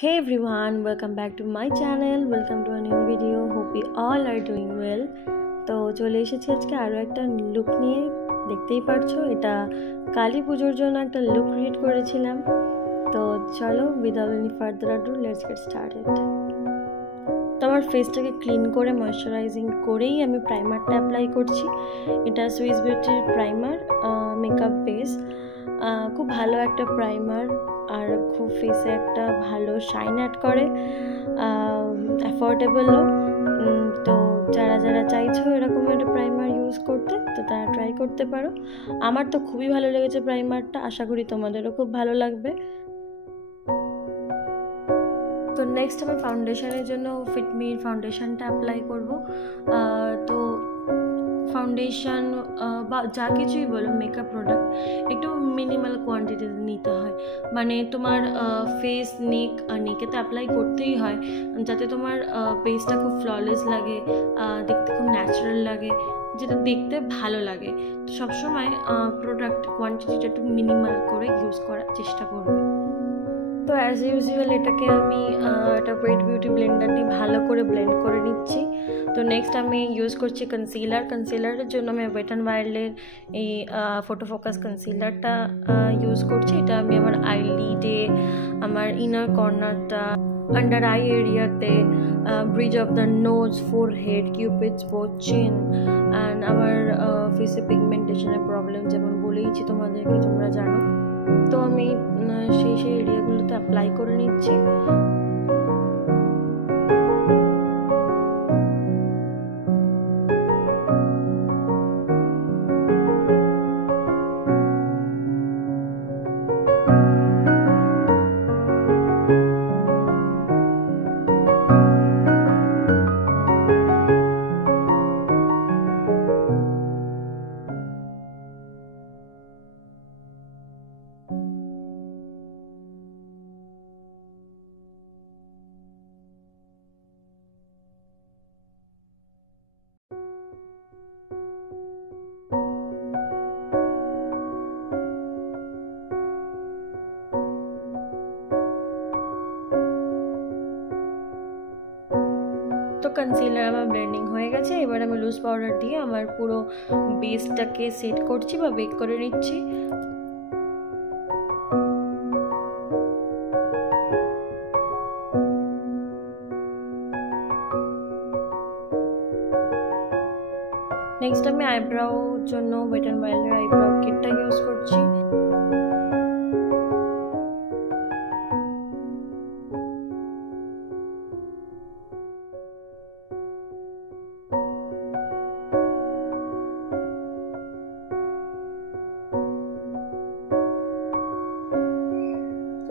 Hey everyone, welcome back to my channel. Welcome to a new video. Hope you all are doing well. তো চলে এসেছি আজকে আরো একটা লুক নিয়ে। দেখতেই পারছো এটা কালী পুজোর জন্য একটা লুক ক্রিয়েট করেছিলাম। তো চলো without any further ado let's get started. তো আমার ফেসটাকে ক্লিন করে ময়শ্চারাইজিং করেই আমি প্রাইমারটা অ্যাপ্লাই করছি। এটা সুইস বিউটির প্রাইমার মেকআপ বেস। খুব ভালো একটা প্রাইমার আর খুব ফেসে একটা ভালো শাইন অ্যাড করে, অ্যাফোর্ডেবলও। তো যারা যারা চাইছো এরকম একটা প্রাইমার ইউজ করতে, তো তারা ট্রাই করতে পারো। আমার তো খুবই ভালো লেগেছে প্রাইমারটা, আশা করি তোমাদেরও খুব ভালো লাগবে। তো নেক্সট আমি ফাউন্ডেশনের জন্য ফিটমির ফাউন্ডেশনটা অ্যাপ্লাই করব। তো ফাউন্ডেশন বা যা কিছুই বলো মেকআপ প্রোডাক্ট একটু মিনিমাল কোয়ান্টিটিতে নিতে হয়। মানে তোমার ফেস নেকে তো অ্যাপ্লাই করতেই হয় যাতে তোমার বেসটা খুব ফ্ললেস লাগে, দেখতে খুব ন্যাচারাল লাগে, যেটা দেখতে ভালো লাগে। তো সবসময় প্রোডাক্ট কোয়ান্টিটিটা একটু মিনিমাল করে ইউজ করার চেষ্টা করবে। তো অ্যাজ ইউজুয়াল এটাকে আমি একটা ওয়েট বিউটি ব্লেন্ডার দিয়ে ভালো করে ব্লেন্ড করে নিচ্ছি। তো নেক্সট আমি ইউজ করছি কনসিলারের জন্য আমি ওয়েট অ্যান্ড ওয়াইল্ডের এই ফটো ফোকাস কনসিলারটা ইউজ করছি। এটা আমি আমার আইলিডে, আমার ইনার কর্নারটা, আন্ডার আই এরিয়াতে, bridge of the nose, forehead, cupid's bow, chin and আমার ফেসে পিগমেন্টেশনের প্রবলেম যেমন বলেইছি তোমাদেরকে, তোমরা জানো। তো আমি সেই এরিয়াগুলোতে অ্যাপ্লাই করে নিচ্ছি। তো কনসিলার আমার ব্লেন্ডিং হয়ে গেছে। এবার আমি লুজ পাউডার দিয়ে আমার পুরো বেসটাকে সেট করছি বা বেক করে নিচ্ছি। নেক্সট আমি আইব্রাউর জন্য ওয়েট অ্যান্ড ওয়াইল্ডের আইব্রাউ কিটটা ইউজ করছি।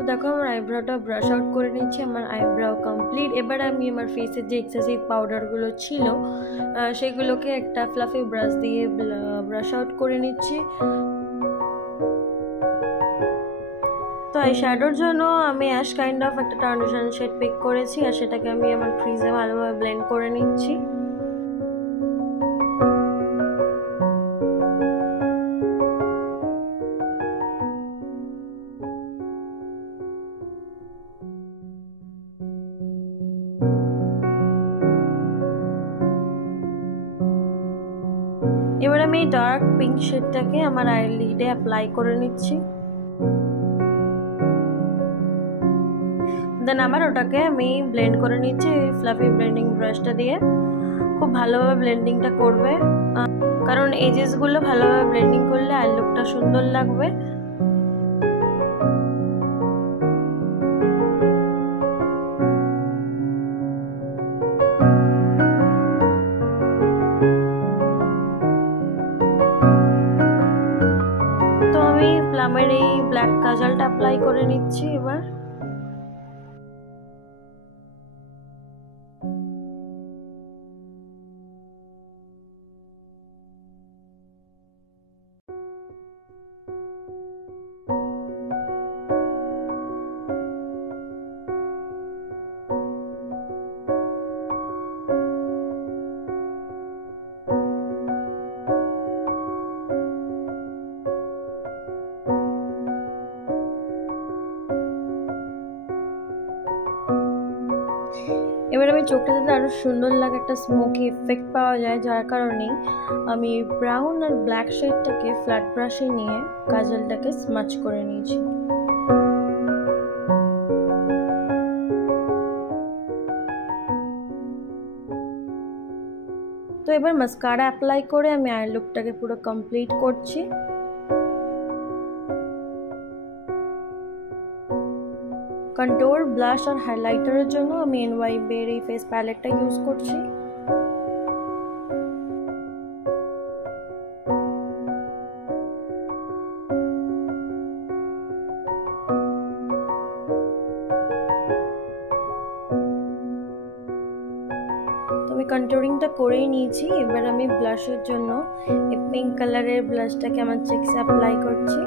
দেখো আমার আইব্রাউটা ব্রাশ আউট করে নিচ্ছি, আমার আইব্রাউ কমপ্লিট। এবার আমি আমার ফেসের যে এক্সেসিভ পাউডারগুলো ছিল সেগুলোকে একটা ফ্লাফি ব্রাশ দিয়ে ব্রাশ আউট করে নিচ্ছি। তো এই শ্যাডোর জন্য আমি অ্যাশ কাইন্ড অফ একটা ট্রানজিশন শেড পিক করেছি আর সেটাকে আমি আমার ক্রিজে ভালোভাবে ব্লেন্ড করে নিচ্ছি। এবার আমি ডার্ক পিঙ্ক শেডটাকে আমার আইলিডে অ্যাপ্লাই করে নিচ্ছি। দেন আবার ওটাকে আমি ব্লেন্ড করে নিচ্ছি ফ্লাফি ব্লেন্ডিং ব্রাশটা দিয়ে। খুব ভালোভাবে ব্লেন্ডিংটা করবে, কারণ এজেসগুলো ভালোভাবে ব্লেন্ডিং করলে আই লুকটা সুন্দর লাগবে। তো আমি প্লামের এই ব্ল্যাক কাজলটা অ্যাপ্লাই করে নিচ্ছি এবার। এবার আমি চোখটা যাতে আরও সুন্দর লাগে, একটা স্মোকি এফেক্ট পাওয়া যায়, যার কারণে আমি ব্রাউন আর ব্ল্যাক শেডটাকে ফ্ল্যাট ব্রাশে নিয়ে কাজলটাকে স্মাচ করে নিয়েছি। তো এবার মাস্কারা অ্যাপ্লাই করে আমি আই লুকটাকে পুরো কমপ্লিট করছি। কন্ট্যুর, ব্লাশ আর হাইলাইটারের জন্য আমি NYB এর এই ফেস প্যালেটটা ইউজ করছি। আমি কন্ট্যুরিংটা করেই নিয়েছি। এবার আমি ব্লাশের জন্য এই পিঙ্ক কালারের ব্লাশটাকে আমার চিকসে অ্যাপ্লাই করছি।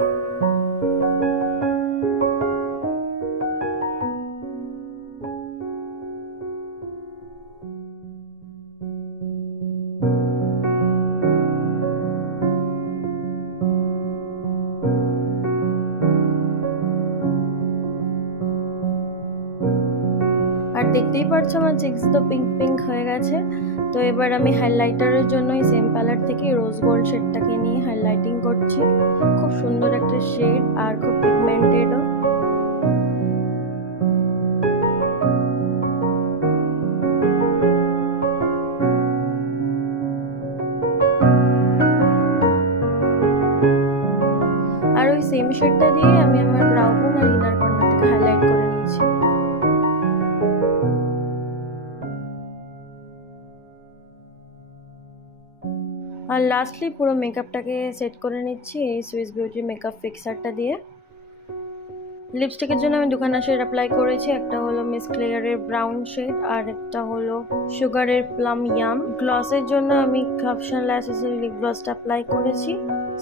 আর দেখতেই পাচ্ছ আমার চিকস তো পিঙ্ক পিঙ্ক হয়ে গেছে। তো এবার আমি হাইলাইটারের জন্য এই সেম প্যালেট থেকে রোজ গোল্ড শেডটাকে নিয়ে হাইলাইটিং করছি। খুব সুন্দর একটা শেড আর খুব পিগমেন্টেডও। আর ওই সেম শেডটা দিয়ে আমি আমার ব্রাউ বোন আর ইনার কর্নারটাকে হাইলাইট করে নিয়েছি। আর লাস্টলি পুরো মেকআপটাকে সেট করে নিচ্ছি এই সুইস বিউটির মেকআপ ফিক্সারটা দিয়ে। লিপস্টিকের জন্য আমি দুখানা শেড অ্যাপ্লাই করেছি, একটা হলো মিস ক্লেয়ারের ব্রাউন শেড আর একটা হলো সুগারের প্লাম ইয়াম। গ্লসের জন্য আমি কাপশন ল্যাশেসের লিপ গ্লসটা অ্যাপ্লাই করেছি।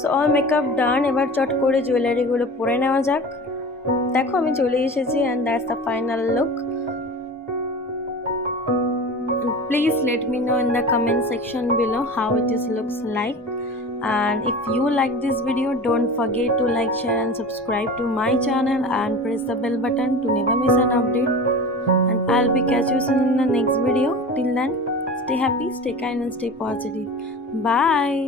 সো অল মেকআপ ডান। এবার চট করে জুয়েলারিগুলো পরে নেওয়া যাক। দেখো আমি চলে এসেছি and that's the final look. Please let me know in the comment section below how it looks like, and if you like this video, don't forget to like, share and subscribe to my channel and press the bell button to never miss an update. And I'll be catch you soon in the next video. Till then, stay happy, stay kind and stay positive. Bye.